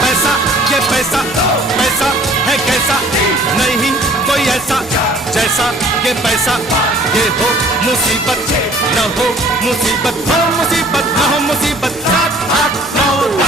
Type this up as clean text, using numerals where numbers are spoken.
पैसा ये पैसा, पैसा है कैसा, नहीं कोई ऐसा जैसा ये पैसा। ये हो मुसीबत न हो मुसीबत, हो मुसीबत न हो मुसीबत, 7 8 9